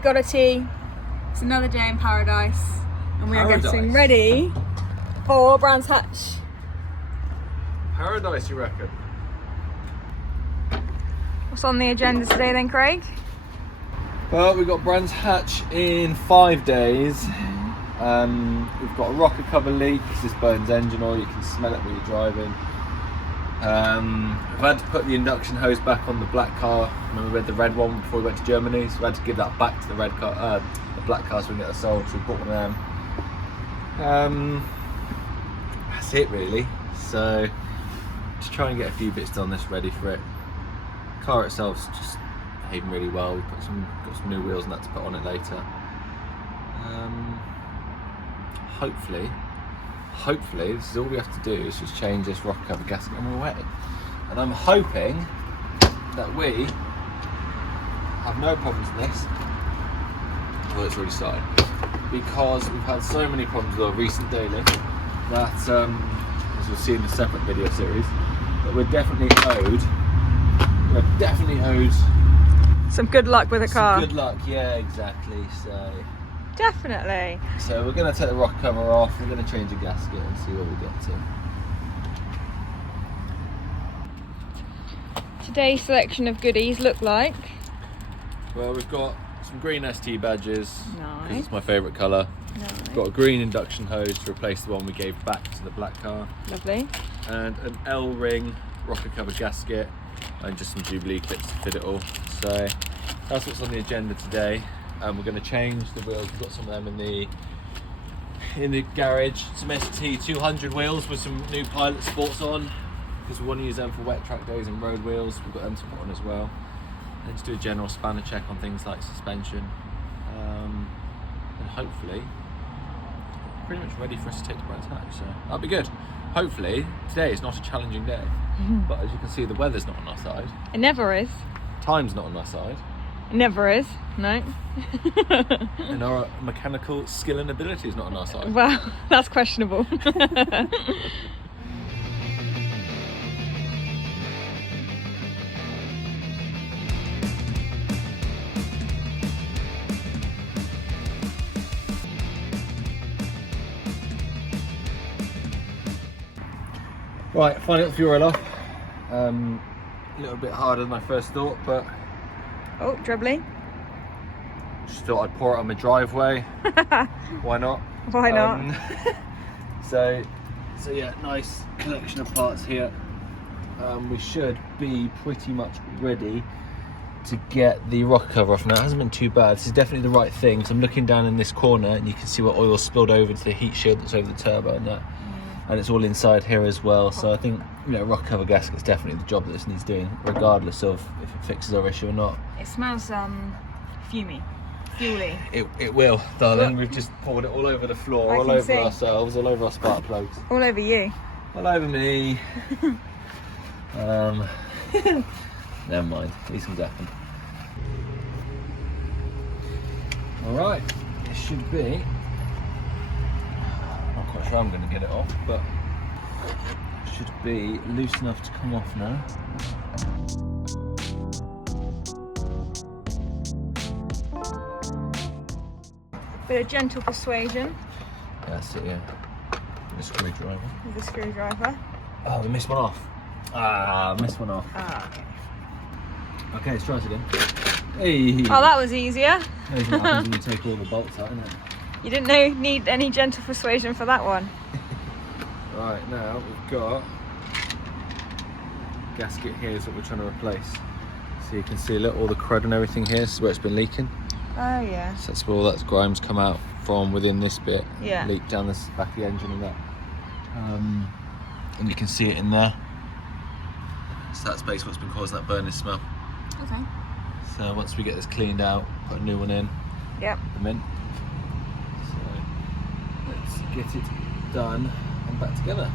We got a tea. It's another day in paradise. And we are getting ready for Brands Hatch. Paradise, you reckon? What's on the agenda today then, Craig? Well, we've got Brands Hatch in 5 days. We've got a rocker cover leak because this burns engine oil. You can smell it when you're driving. We've had to put the induction hose back on the black car. Remember we had the red one before we went to Germany, so we had to give that back to the red car, the black car, so we can get it sold. So we bought one of them. That's it really. So to try and get a few bits done, this ready for it. The car itself's just behaving really well. We've got some new wheels and that to put on it later. Hopefully this is all we have to do is just change this rocker cover gasket and we're wet. And I'm hoping that we have no problems with this. Well, it's already started, because we've had so many problems with our recent daily that, as you'll see in the separate video series, that we're definitely owed some good luck with the car. Good luck, yeah, exactly. Definitely. So we're going to take the rocker cover off, we're going to change the gasket and see what we get to. Today's selection of goodies look like? Well, we've got some green ST badges, Nice. because it's my favourite colour. Nice. We've got a green induction hose to replace the one we gave back to the black car. Lovely. And an L-ring rocker cover gasket and just some Jubilee clips to fit it all. So that's what's on the agenda today. We're going to change the wheels. We've got some of them in the garage. Some ST 200 wheels with some new Pilot Sports on, because we want to use them for wet track days and road wheels. We've got them to put on as well. And just do a general spanner check on things like suspension. And hopefully pretty much ready for us to take to Brands Hatch. So that'll be good. Hopefully today is not a challenging day, but as you can see, the weather's not on our side. It never is. Time's not on our side. It never is. No. And our mechanical skill and ability is not on our side. Well, that's questionable. Right, finally got the fuel rail off. A little bit harder than I first thought, but Oh, dribbly. just thought I'd pour it on my driveway. Why not? Why not? So yeah, nice collection of parts here. We should be pretty much ready to get the rocker cover off now. It hasn't been too bad. This is definitely the right thing. So I'm looking down in this corner and you can see where oil spilled over to the heat shield that's over the turbo and that. And it's all inside here as well. So I think, you know, rocker cover gasket's definitely the job that this needs doing, regardless of if it fixes our issue or not. It smells fuely. It will, darling. We've just poured it all over the floor, all over ourselves, all over our spark plugs. All over you. All over me. Never mind, these things happen. Alright, it should be, not quite sure I'm going to get it off, but it should be loose enough to come off now. Bit of gentle persuasion. That's it, yeah. With a screwdriver. With a screwdriver. Oh, we missed one off. Missed one off. Okay. Okay, let's try it again. Hey! Oh, that was easier. That's what happens when you take all the bolts out, isn't it? You didn't need any gentle persuasion for that one. Right, now we've got gasket here is what we're trying to replace. So you can see all the crud and everything here. This is where it's been leaking. Oh yeah. So that's where all that grime's come out from within this bit. Yeah. Leaked down this back of the engine and that. And you can see it in there. So that's basically what's been causing that burning smell. Okay. So once we get this cleaned out, put a new one in. Yep. I'm in. So let's get it done and back together.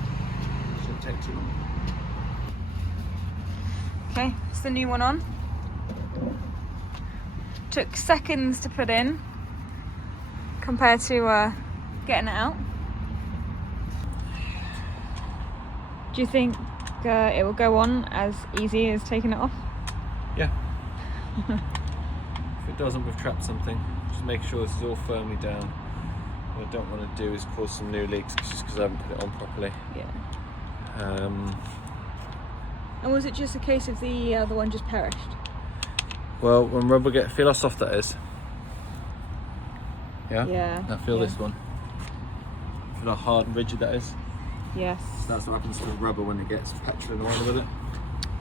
Shouldn't take too long. Okay, it's the new one on. Took seconds to put in compared to getting it out. Do you think it will go on as easy as taking it off? Yeah. If it doesn't, we've trapped something. making sure this is all firmly down. What I don't want to do is cause some new leaks just because I haven't put it on properly. Yeah. And was it just a case of the other one just perished? Well, when rubber feel how soft that is. Yeah? Yeah. Now feel this one. Feel how hard and rigid that is. Yes. So that's what happens to the rubber when it gets petrol in oil with it.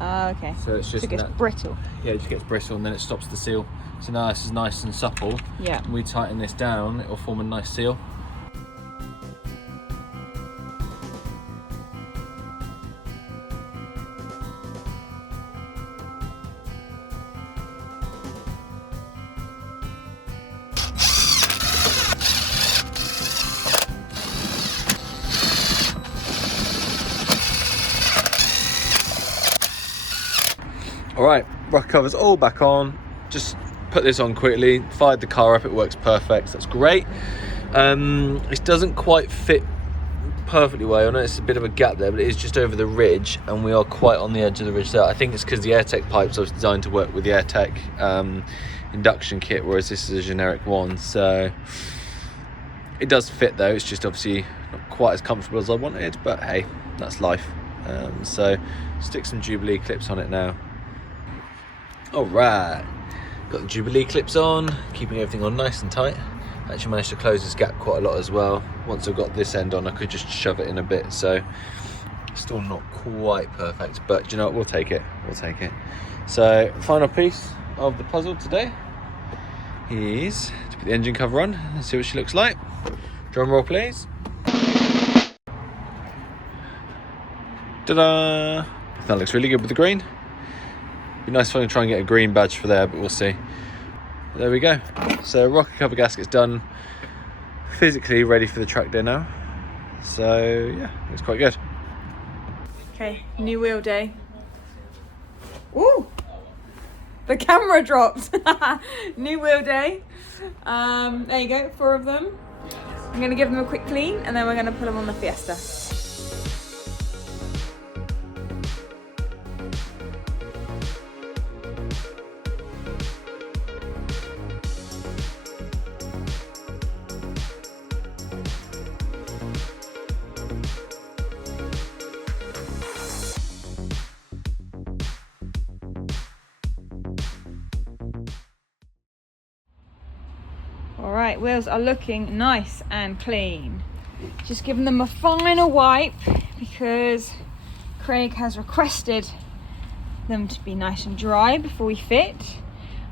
Okay. So it's just it gets brittle. Yeah, it just gets brittle and then it stops the seal. So now this is nice and supple. Yeah. When we tighten this down, it will form a nice seal. Alright, rocker cover's all back on. Just put this on quickly, fired the car up, it works perfect, that's great. It doesn't quite fit perfectly well. I know it's a bit of a gap there, but it is just over the ridge and we are quite on the edge of the ridge there. I think it's because the AirTech pipes are designed to work with the AirTech induction kit, whereas this is a generic one. So it does fit though, it's just obviously not quite as comfortable as I wanted, but hey, that's life. So stick some Jubilee clips on it now. Alright, got the Jubilee clips on, keeping everything on nice and tight. Actually managed to close this gap quite a lot as well. Once I've got this end on, I could just shove it in a bit, so still not quite perfect, but do you know what, we'll take it. So final piece of the puzzle today is to put the engine cover on and see what she looks like. Drum roll please. Ta-da! That looks really good with the green. Be nice if I can try and get a green badge for there, but we'll see. There we go. So rocker cover gasket's done, physically ready for the track day now. So yeah, it's quite good. Okay, new wheel day. Ooh, the camera dropped. New wheel day. There you go, 4 of them. I'm gonna give them a quick clean and then we're gonna put them on the Fiesta. Alright, wheels are looking nice and clean. Just giving them a final wipe because Craig has requested them to be nice and dry before we fit.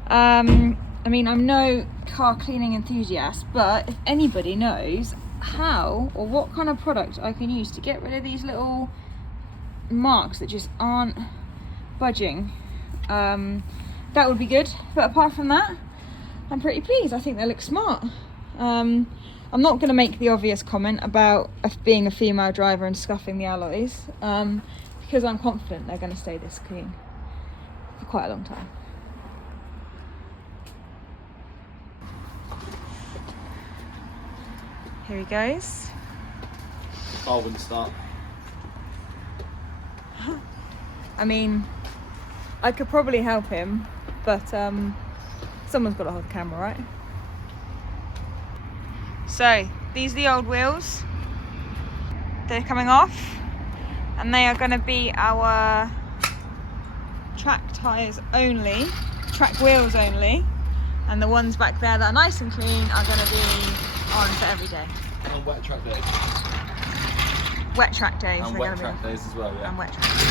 I mean, I'm no car cleaning enthusiast, but if anybody knows how or what kind of product I can use to get rid of these little marks that just aren't budging, that would be good. But apart from that, I'm pretty pleased. I think they look smart. I'm not going to make the obvious comment about being a female driver and scuffing the alloys, because I'm confident they're going to stay this clean for quite a long time. Here he goes. Car wouldn't start. I mean, I could probably help him, but someone's got to hold the camera, right? So, these are the old wheels. They're coming off, and they are going to be our track tyres only, track wheels only, and the ones back there that are nice and clean are going to be on for every day. On wet track days. Wet track days. And wet track days as well, yeah. And wet track days.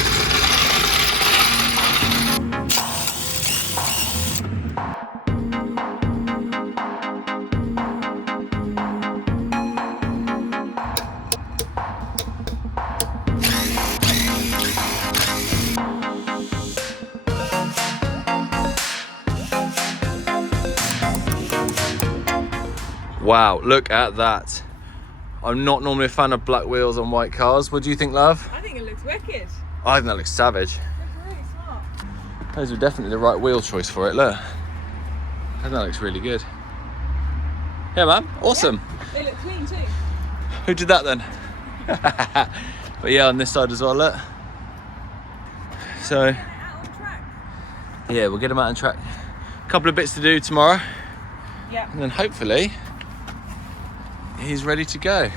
Wow, look at that. I'm not normally a fan of black wheels on white cars. What do you think, love? I think it looks wicked. I think that looks savage. Looks really smart. Those are definitely the right wheel choice for it, look. I think that looks really good. Yeah, man, awesome. Yeah, they look clean too. Who did that then? But yeah, on this side as well, look. So, Out on track. yeah, we'll get them out on track. A couple of bits to do tomorrow. Yeah. And then hopefully he's ready to go.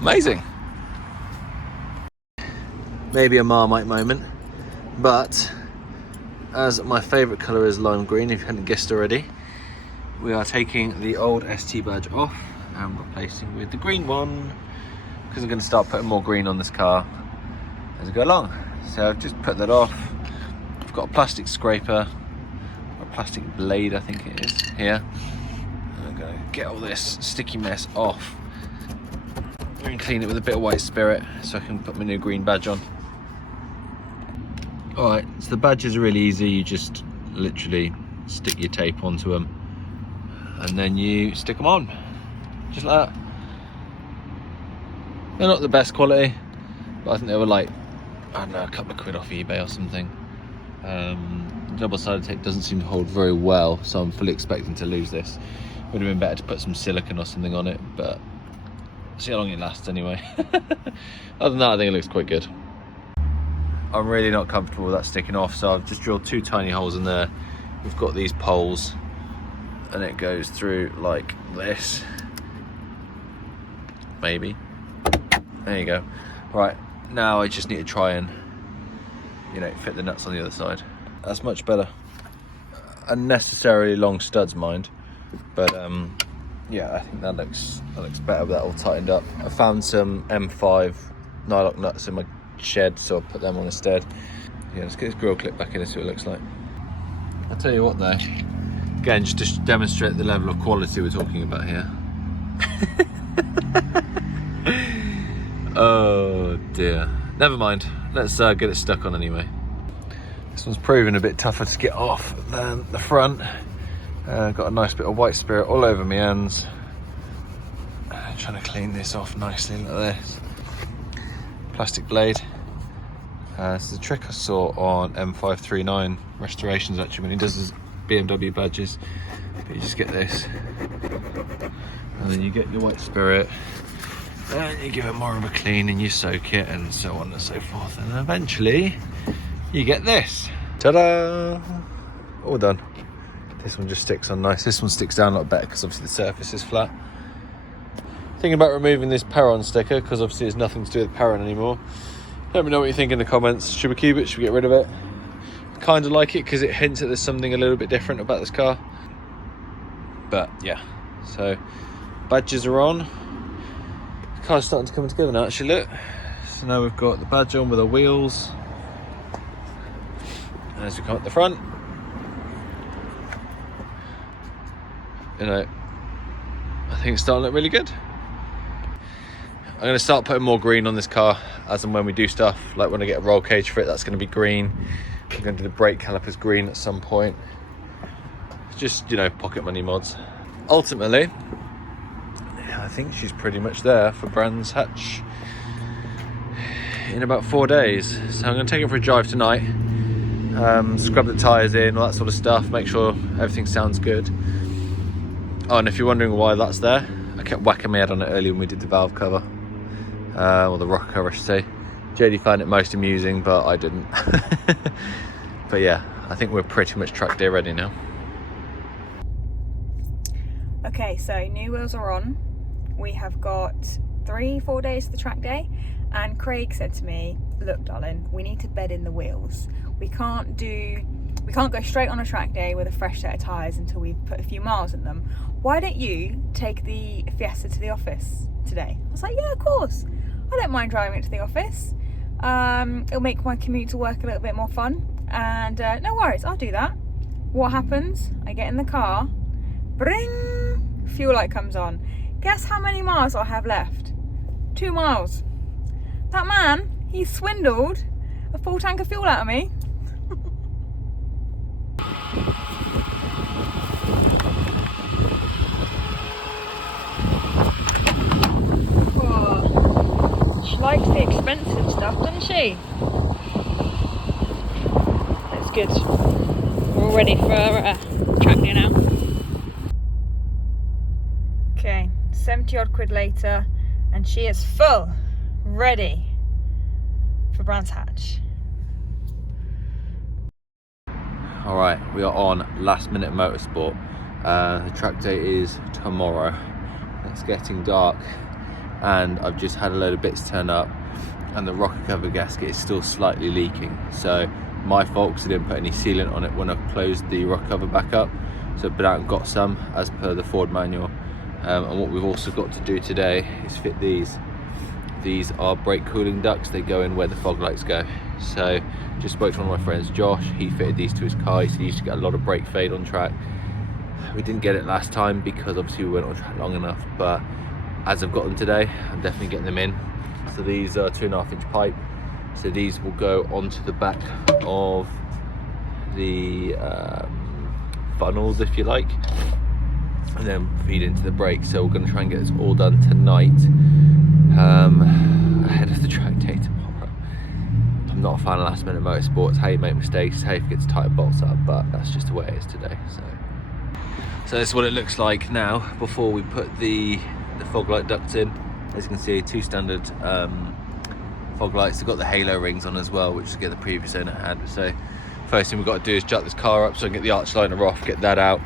Amazing. Maybe a Marmite moment, but as my favourite colour is lime green, if you hadn't guessed already, we are taking the old ST badge off and replacing with the green one, because I'm going to start putting more green on this car as I go along. So I've just put that off. I've got a plastic scraper, or a plastic blade I think it is, here. And I'm going to get all this sticky mess off and clean it with a bit of white spirit so I can put my new green badge on. Alright, so the badges are really easy. You just literally stick your tape onto them and then you stick them on, just like that. They're not the best quality, but I think they were like, I don't know, a couple of quid off eBay or something. Double-sided tape doesn't seem to hold very well, so I'm fully expecting to lose this. Would have been better to put some silicone or something on it, but see how long it lasts anyway. Other than that, I think it looks quite good. I'm really not comfortable with that sticking off, so I've just drilled 2 tiny holes in there. We've got these poles and it goes through like this. Maybe. There you go. Right, now I just need to try and, you know, fit the nuts on the other side. That's much better. Unnecessarily long studs, mind, but yeah, I think that looks better with that all tightened up. I found some M5 nylock nuts in my shed, so I'll put them on instead. Yeah, let's get this grill clip back in and see what it looks like. I'll tell you what though, again, just to demonstrate the level of quality we're talking about here. Oh dear. Never mind, let's get it stuck on anyway. This one's proving a bit tougher to get off than the front. Got a nice bit of white spirit all over my hands. Trying to clean this off nicely like this. Plastic blade. This is a trick I saw on M539 restorations actually, when he does his BMW badges. But you just get this, and then you get your white spirit, and you give it more of a clean, and you soak it, and so on and so forth, and eventually you get this. Ta-da! All done. This one just sticks on nice. This one sticks down a lot better because obviously the surface is flat. Thinking about removing this Perron sticker because obviously there's nothing to do with Perron anymore. Let me know what you think in the comments. Should we keep it? Should we get rid of it? I kind of like it because it hints that there's something a little bit different about this car. But yeah, so badges are on. The car's starting to come together now actually, look. So now we've got the badge on with our wheels. And as we come up the front, you know, I think it's starting to look really good. I'm going to start putting more green on this car as and when we do stuff. Like when I get a roll cage for it, that's going to be green. I'm going to do the brake calipers green at some point. Just, you know, pocket money mods. Ultimately, I think she's pretty much there for Brands Hatch in about 4 days. So I'm going to take it for a drive tonight. Scrub the tyres in, all that sort of stuff. Make sure everything sounds good. Oh, and if you're wondering why that's there, I kept whacking my head on it earlier when we did the valve cover. Or the rocker cover I should say. JD found it most amusing, but I didn't. But yeah, I think we're pretty much track day ready now. Okay, so new wheels are on. We have got 3-4 days to the track day, and Craig said to me, look darling, we need to bed in the wheels. We can't go straight on a track day with a fresh set of tyres until we've put a few miles in them. Why don't you take the Fiesta to the office today? I was like, yeah, of course. I don't mind driving it to the office. It'll make my commute to work a little bit more fun. And no worries, I'll do that. What happens? I get in the car, bring, fuel light comes on. Guess how many miles I have left? 2 miles. That man, he swindled a full tank of fuel out of me. She likes the expensive stuff, doesn't she? That's good. We're all ready for track day now. Okay, 70 odd quid later, and she is full, ready for Brands Hatch. All right, we are on last minute motorsport. The track day is tomorrow. It's getting dark and I've just had a load of bits turn up and the rocker cover gasket is still slightly leaking. So my fault because I didn't put any sealant on it when I closed the rocker cover back up. So I've been out and got some as per the Ford manual. And what we've also got to do today is fit these. These are brake cooling ducts. They go in where the fog lights go. So just spoke to one of my friends, Josh. He fitted these to his car. He said he used to get a lot of brake fade on track. We didn't get it last time because obviously we went on track long enough, but as I've got them today, I'm definitely getting them in. So these are 2.5 inch pipe. So these will go onto the back of the funnels, if you like, and then feed into the brake. So we're going to try and get this all done tonight, ahead of the track day tomorrow. I'm not a fan of last minute motorsport. It's how you make mistakes, it's how you forget to tighten bolts up, but that's just the way it is today. So this is what it looks like now before we put the fog light ducts in. As you can see, 2 standard fog lights. They've got the halo rings on as well, which is the previous owner had. So first thing we've got to do is jack this car up so I can get the arch liner off, get that out.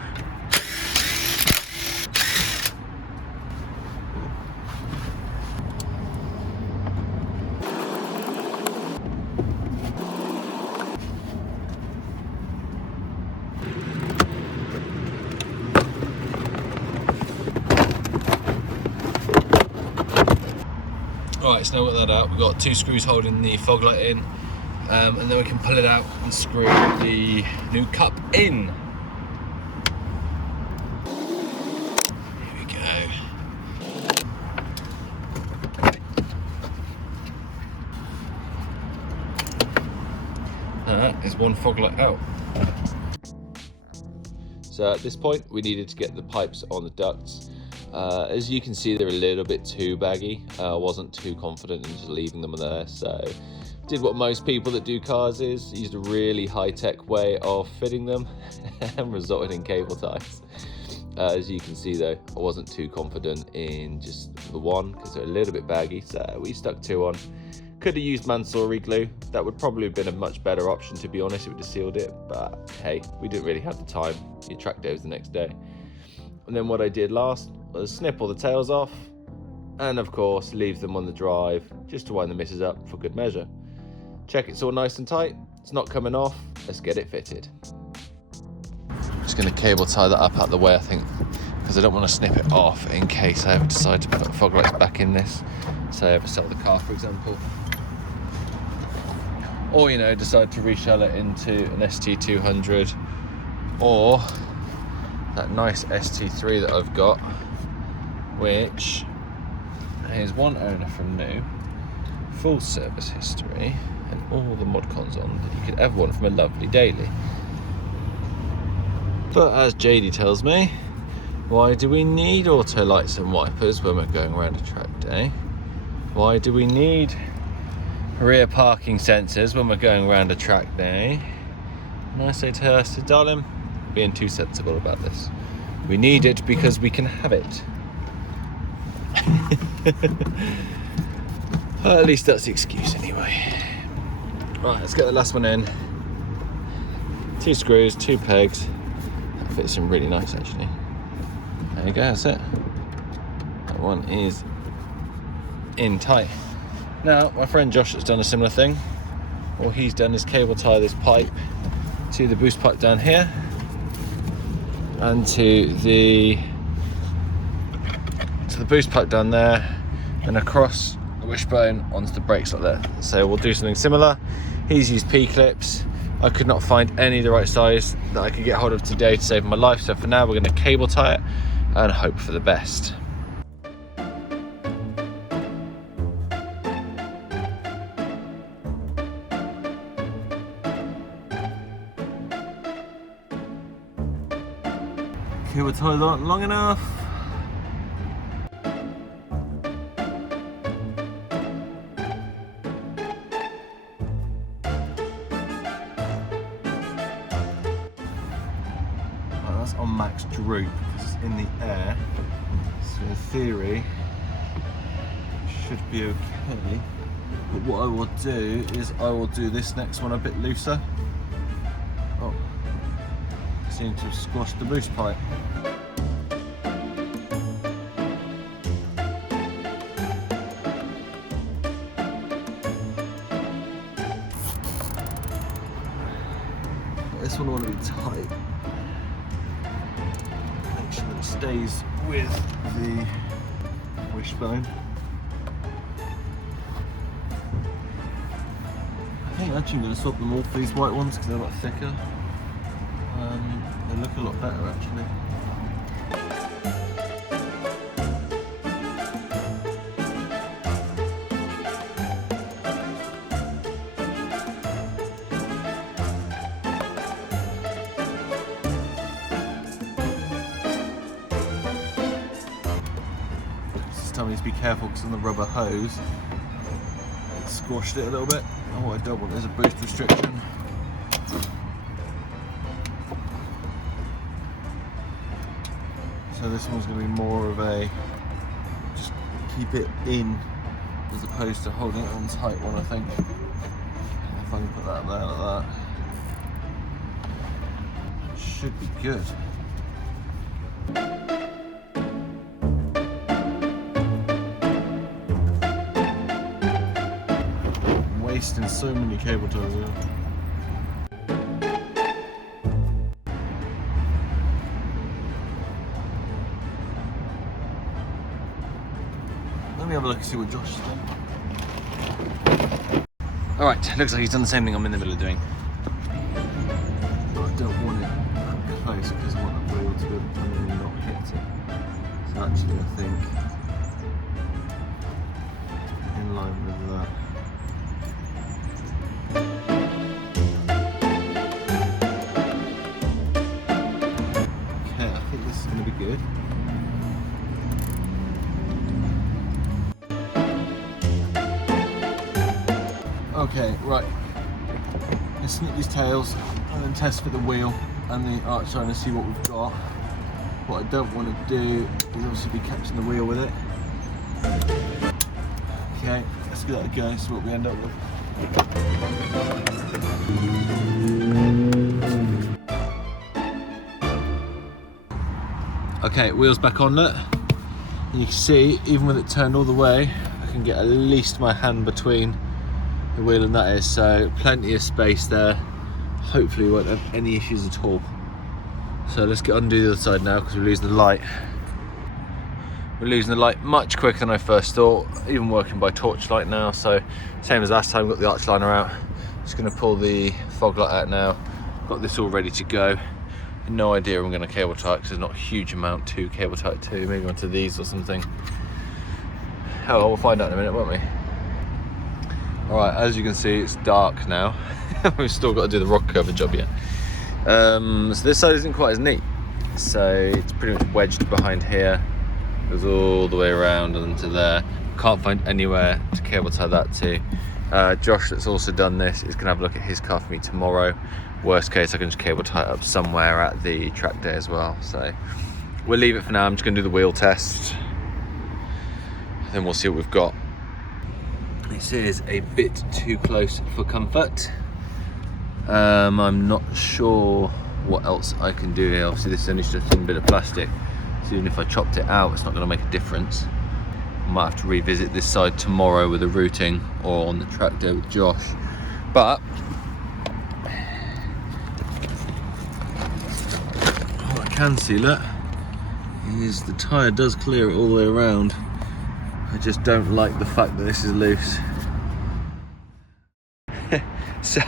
Right, so now we've got that out, we've got 2 screws holding the fog light in, and then we can pull it out and screw the new cup in. Here we go. That is one fog light out. So at this point we needed to get the pipes on the ducts. As you can see, they're a little bit too baggy. I wasn't too confident in just leaving them there, so did what most people that do cars used a really high-tech way of fitting them and resulted in cable ties. As you can see though, I wasn't too confident in just the one because they're a little bit baggy, so we stuck 2 on. Could have used Mansory glue. That would probably have been a much better option, to be honest. It would have sealed it, but hey, we didn't really have the time. Your track day was the next day. And then what I did last was snip all the tails off and of course leave them on the drive just to wind the misses up for good measure. Check it's all nice and tight, it's not coming off, let's get it fitted. Just going to cable tie that up out the way, I think, because I don't want to snip it off in case I ever decide to put fog lights back in this. Say I ever sell the car, for example, or decide to reshell it into an ST200 or that nice ST3 that I've got, which is one owner from new, full service history, and all the mod cons on that you could ever want from a lovely daily. But as JD tells me, why do we need auto lights and wipers when we're going around a track day? Why do we need rear parking sensors when we're going around a track day? And I say to her, darling, being too sensible about this. We need it because we can have it. Well, at least that's the excuse anyway. Right, let's get the last one in. 2 screws, 2 pegs. That fits in really nice actually. There you go, that's it. That one is in tight. Now, my friend Josh has done a similar thing. All he's done is cable tie this pipe to the boost pipe down here and to the boost pipe down there and across the wishbone onto the brakes like that. So we'll do something similar. He's used P-clips. I could not find any of the right size that I could get hold of today to save my life, so for now we're going to cable tie it and hope for the best. Cable ties aren't long enough. Oh, that's on max droop because it's in the air. So in theory, it should be okay. But what I will do is I will do this next one a bit looser. Oh, seem to have squashed the boost pipe. This one I want to be tight. Make sure that it stays with the wishbone. I think actually I'm going to swap them all for these white ones because they're a lot thicker. They look a lot better actually. This time I need to be careful because on the rubber hose it squashed it a little bit. Oh, what I don't want is a boost restriction. So this one's going to be more of a just keep it in as opposed to holding it on tight one, I think. If I can put that there like that, it should be good. I'm wasting so many cable ties here. Let me have a look and see what Josh has done. Alright, looks like he's done the same thing I'm in the middle of doing. But I don't want it that close because I want the wheel to be able to come in and not hit it. So actually I think in line with that. Okay, I think this is going to be good. Okay, right. Let's snip these tails and then test for the wheel and the arch line and see what we've got. What I don't want to do is obviously be catching the wheel with it. Okay, let's give that a go, see what we end up with. Okay, wheels back on it. And you can see, even with it turned all the way, I can get at least my hand between the wheel and that is, so plenty of space there. Hopefully we won't have any issues at all. So let's undo the other side now because we're losing the light. We're losing the light much quicker than I first thought, even working by torchlight now. So same as last time, got the arch liner out. Just going to pull the fog light out now. Got this all ready to go. No idea I'm going to cable tie because there's not a huge amount to cable tie to, maybe onto these or something. Hell, we'll find out in a minute, won't we? Alright, as you can see, it's dark now. We've still got to do the rock cover job yet. So this side isn't quite as neat. So it's pretty much wedged behind here. Goes all the way around and to there. Can't find anywhere to cable tie that to. Josh, that's also done this, is going to have a look at his car for me tomorrow. Worst case, I can just cable tie it up somewhere at the track day as well. So we'll leave it for now. I'm just going to do the wheel test. Then we'll see what we've got. This is a bit too close for comfort. I'm not sure what else I can do here. Obviously this is only just a thin bit of plastic, so even if I chopped it out, it's not going to make a difference. I might have to revisit this side tomorrow with a routing or on the track day with Josh. But what I can see, look, is the tyre does clear it all the way around. I just don't like the fact that this is loose. So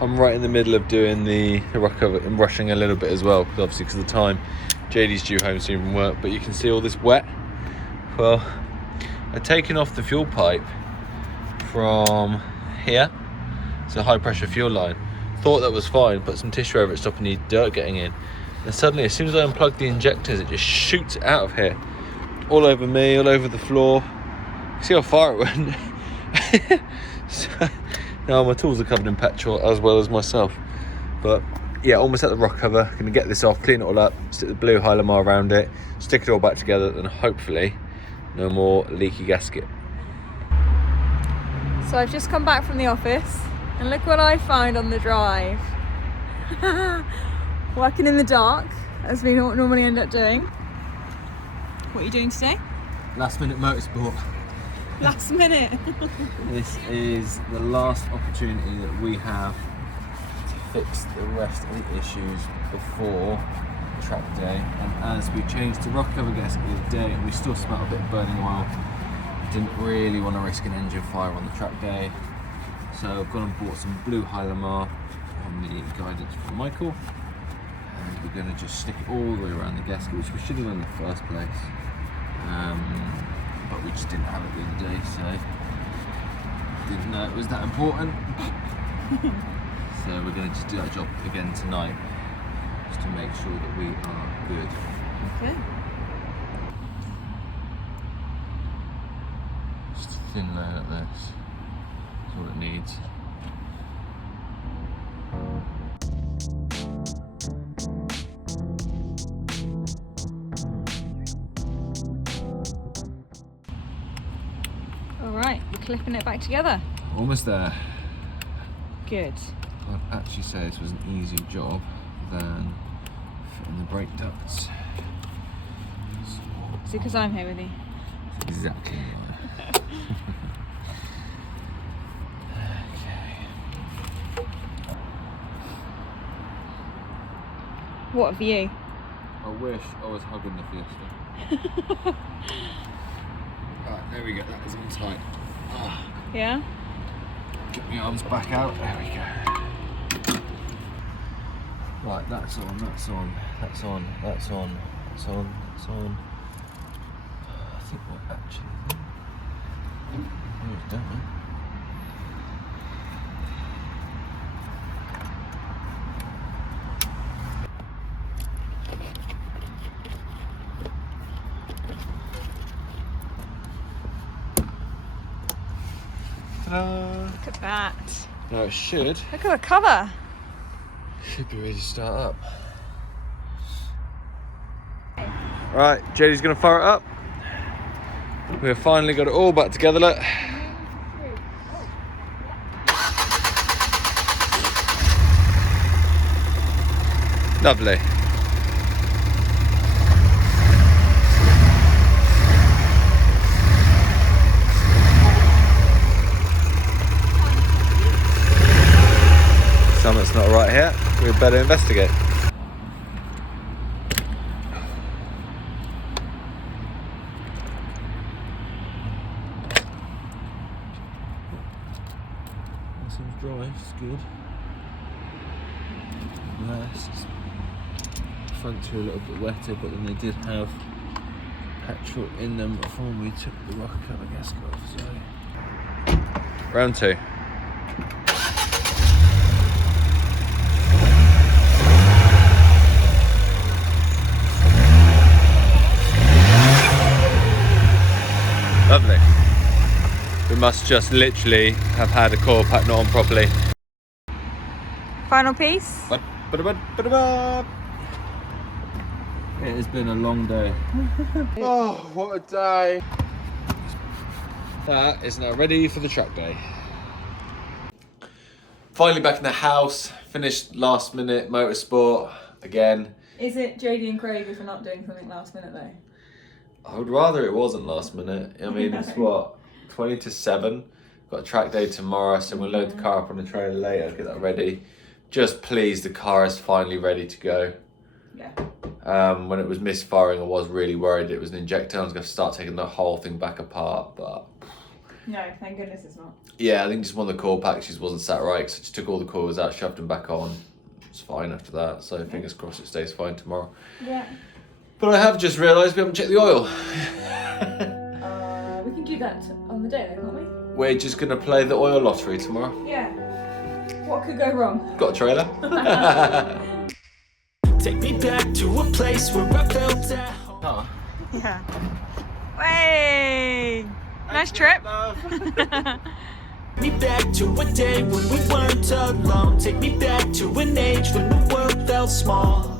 I'm right in the middle of doing the rock cover and rushing a little bit as well, because obviously because of the time. JD's due home soon from work, but you can see all this wet. Well, I've taken off the fuel pipe from here. It's a high pressure fuel line. Thought that was fine, put some tissue over it stopping the dirt getting in. And suddenly, as soon as I unplug the injectors, it just shoots it out of here. All over me, all over the floor. You see how far it went? So, now my tools are covered in petrol as well as myself. But yeah, almost at the rock cover. Gonna get this off, clean it all up, stick the blue Hylamar around it, stick it all back together, and hopefully no more leaky gasket. So I've just come back from the office and look what I found on the drive. Working in the dark, as we normally end up doing. What are you doing today? Last minute motorsport. Last minute. This is the last opportunity that we have to fix the rest of the issues before track day. And as we changed to rock cover gasket the other day, and we still smell a bit of burning oil, didn't really want to risk an engine fire on the track day. So I've gone and bought some blue Hylamar on the guidance from Michael. And we're going to just stick it all the way around the gasket, which we should have done in the first place. But we just didn't have it the other day, so didn't know it was that important. So we're going to just do that job again tonight, just to make sure that we are good. Okay. Just a thin layer like this. That's all it needs. Alright, we're clipping it back together. Almost there. Good. I'd actually say this was an easier job than fitting the brake ducts. Is it because I'm here with you? Exactly. Okay. What a view. I wish I was hugging the Fiesta. Right, there we go, that is on tight. Yeah? Get my arms back out, there we go. Right, that's on, that's on, that's on, that's on, that's on, that's on. I think we're actually there. Oh, it's done, man. Ta-da! Look at that. No, it should. Look at the cover. Should be ready to start up. Right, JD's gonna fire it up. We've finally got it all back together, look. Lovely. Something's not right here. We'd better investigate. That seems dry, it's good. Last front two a little bit wetter, but then they did have petrol in them before we took the rocker cover gasket off. So round two. Lovely. We must just literally have had a Copart not on properly. Final piece. It has been a long day. Oh, what a day. That is now ready for the track day. Finally back in the house, finished last minute motorsport again. Is it JD and Craig if we're not doing something last minute though? I would rather it wasn't last minute. I mean, it's what, 20 to 7. Got a track day tomorrow, so we'll load the car up on the trailer later, get that ready. Just pleased the car is finally ready to go. Yeah. When it was misfiring, I was really worried it was an injector. I was going to start taking the whole thing back apart, but... No, thank goodness it's not. Yeah, I think just one of the coil packages wasn't sat right, so I just took all the coils out, shoved them back on. It's fine after that, so fingers crossed it stays fine tomorrow. Yeah. But I have just realised we haven't checked the oil. We can do that on the day though, can't we? We're just going to play the oil lottery tomorrow. Yeah. What could go wrong? Got a trailer. Take me back to a place where I felt at home. Oh. Yeah. Way! Nice trip. Me back to a day when we weren't alone. Take me back to an age when the world felt small.